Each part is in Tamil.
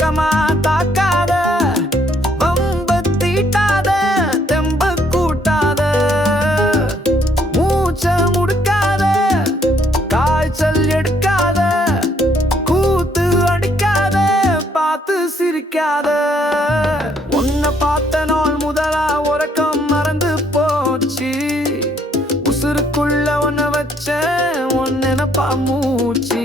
ரோகமா தாக்காத வம்ப தீட்டாத தெம்ப கூட்டாத மூச்ச முடுக்காத காய்ச்சல் எடுக்காத கூத்து அடிக்காத பார்த்து சிரிக்காத. உன்னை பார்த்த நாள் முதலா உறக்கம் மறந்து போச்சு. உசுருக்குள்ள ஒன்ன வச்ச ஒன்னு நினப்பா மூச்சு.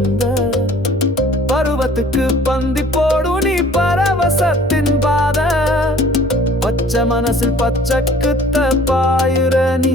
கொண்ட பருவத்துக்கு பந்தி போடும் நீ பரவசத்தின் பாத. பச்சை மனசில் பச்சைக்குத்த பாயுற நீ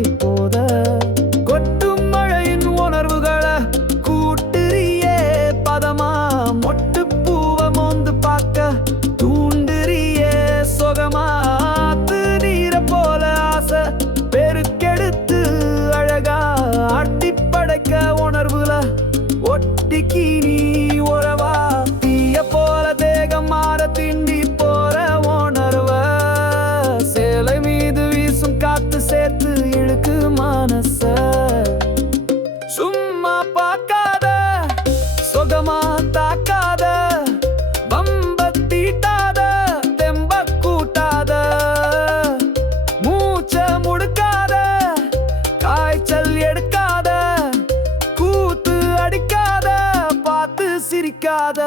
சிரிக்காத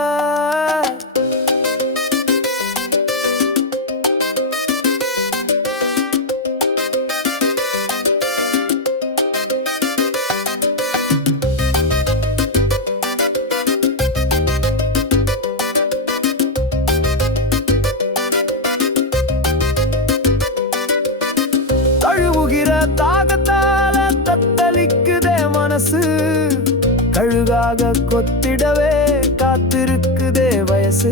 தழுவுகிற தாகத்தால தத்தளிக்குதே மனசு. கழுகாக கொத்திடவே காத்திருக்குதே வயசு.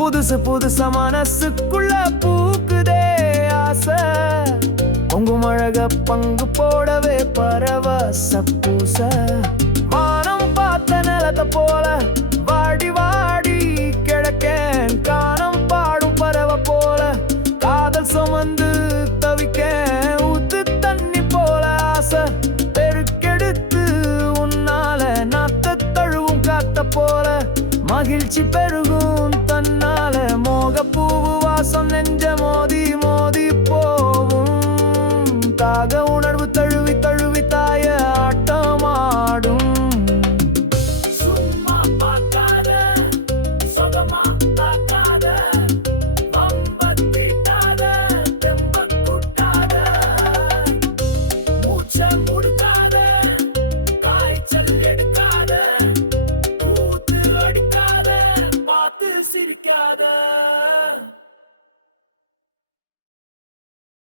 புதுசு புதுச மனசுக்குள்ள பூக்குதே ஆசை. பொங்கும் பங்கு போடவே பரவச பூச வானம் பார்த்த நிலத்தை போல வாடி வாடி கிழக்கேன் காணம் பாடும் பறவை போல. காதல் சுமந்து 일찍 빼르고 கூத்து அடிக்காத பார்த்து சிரிக்காத